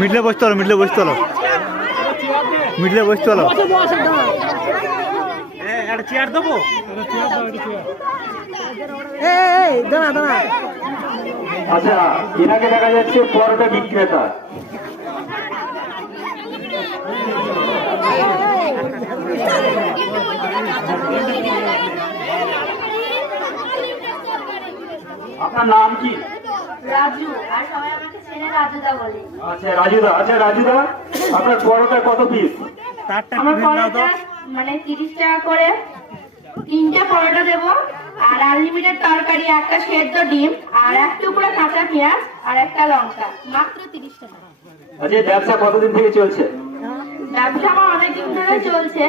মিডলে বসতে হলো, মিডলে বসতে হলো, মিডলে বসতে হলো। একটা চেয়ার দেবো। আচ্ছা, এনাকে দেখা যাচ্ছে পরোটা বিক্রেতা। আপনার নাম কি? রাজু, আর সবাই আমাকে চেনে রাজুদা বলে। আচ্ছা রাজুদা, আপনার পরোটা কত পিস? আমার পরোটা মানে 30 টাকা করে 3টে পরোটা দেবো, আর আনলিমিটেড তরকারি, একটা সেদ্ধ ডিম, আর এক টুকরো কাঁচা পেঁয়াজ, আর একটা লঙ্কা, মাত্র 30 টাকা। আচ্ছা, ব্যবসা কতদিন থেকে চলছে? ব্যবসা আমার অনেকদিন ধরে চলছে।